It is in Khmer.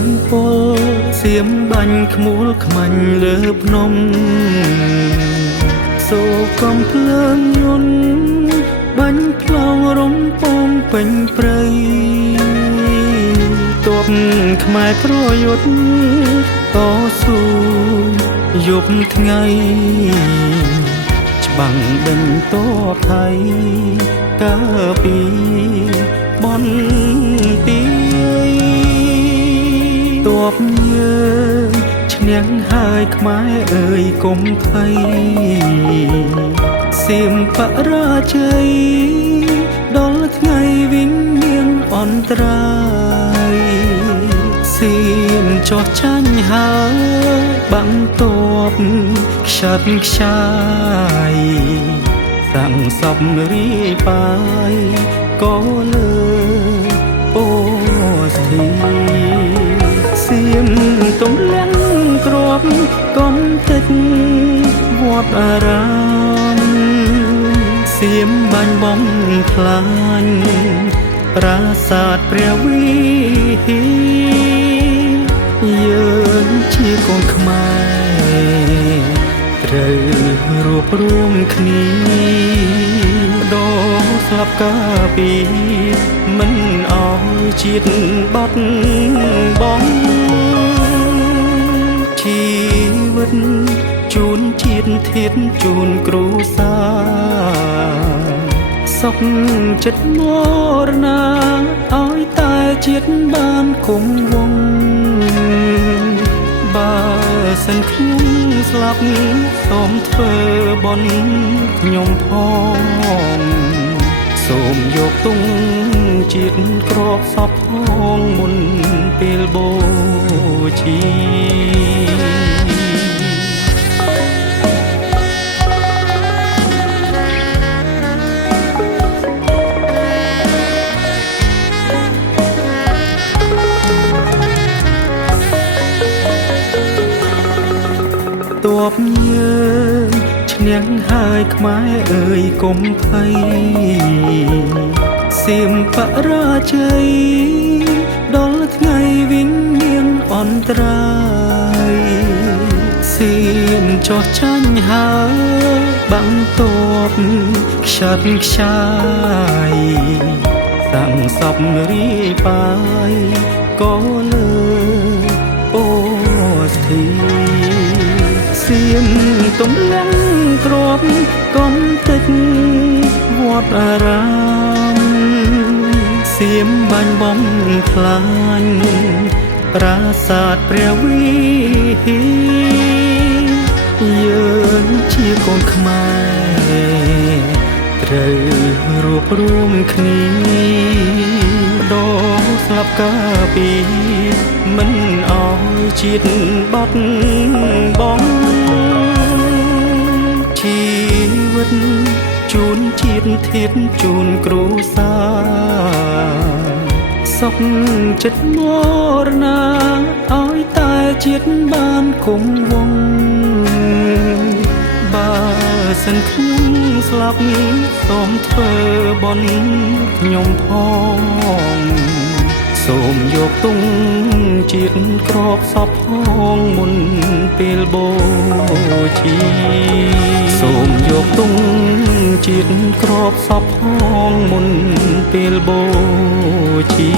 ងពលសៀមបាញ់ខ្មួលខ្មាញ់លើភ្នំសូកំភ្លើងយន្តបាញ់ផ្លងរំពងពេញព្រៃទ័ពខ្មែរប្រយុទ្ធតស៊ូយប់ថ្ងៃច្បាំងដេញទ័ពថៃកាពីបនទីទ័ពយើងឈ្នះហើយខ្មែរអើយកុំភ័យសៀមបរាជ័យដល់ថ្ងៃវិញមានអន្តរាយសៀមចោះចាញ់ហើយបាំងទ័ពខ្ចាត់ខ្ចាយតាំងសពរីបាយក៏លើពោស្ធីសៀមទំលៀងទ្របកំតិចវត្តអារាមសៀមបាញ់បំផ្លាញប្រាសាទព្រះវិហារយើងជាកូនខ្មែរត្រូវរួបរวมគ្នាដកស្លាប់កាពីមិនអោយជាតិបាត់បង់ជីវិតជូនជាតិធាតជូនគ្រួសារសុខចិត្តមរណាឲ្យតែជាតិបានគង់វង្សបើសិនខ្ញុំស្លាប់សូមធ្វើបុណ្យខ្ញុំផងសូមយកទង់ជាតិក្របសពផងមុនពេលបូជាទ័ពយើងឈ្នះហើយខ្មែរអើយកុំភ័យសៀមបរាជ័យដល់ថ្ងៃវិញមានអន្តរាយសៀមចោះចាញ់ហើយបាំងទ័ពខ្ចាត់ខ្ចាយតាំងសពរីបាយក៏លើពោស្ធីសៀមទំលៀងទ្របកំតិចវត្តអារាមសៀមបាញ់បំផ្លាញប្រាសាទព្រះវិហារយើងជាកូនខ្មែរត្រូវរួបរวมគ្នាដកស្លាប់កាពីមិនអោយជាតិបាត់បង់ជីវិតជូនជាតិធាតជូនគ្រួសារសុខចិត្តមរណាឲ្យតែជាតិបានគង់វង្សបើសិនខ្ញុំស្លាប់សូមធ្វើបុណ្យខ្ញុំផងសូមយកទង់ជាតិក្របសពផងមុនពេលបូជាសូមយកទង់ជាតិក្របសពផងមុនពេលបូជា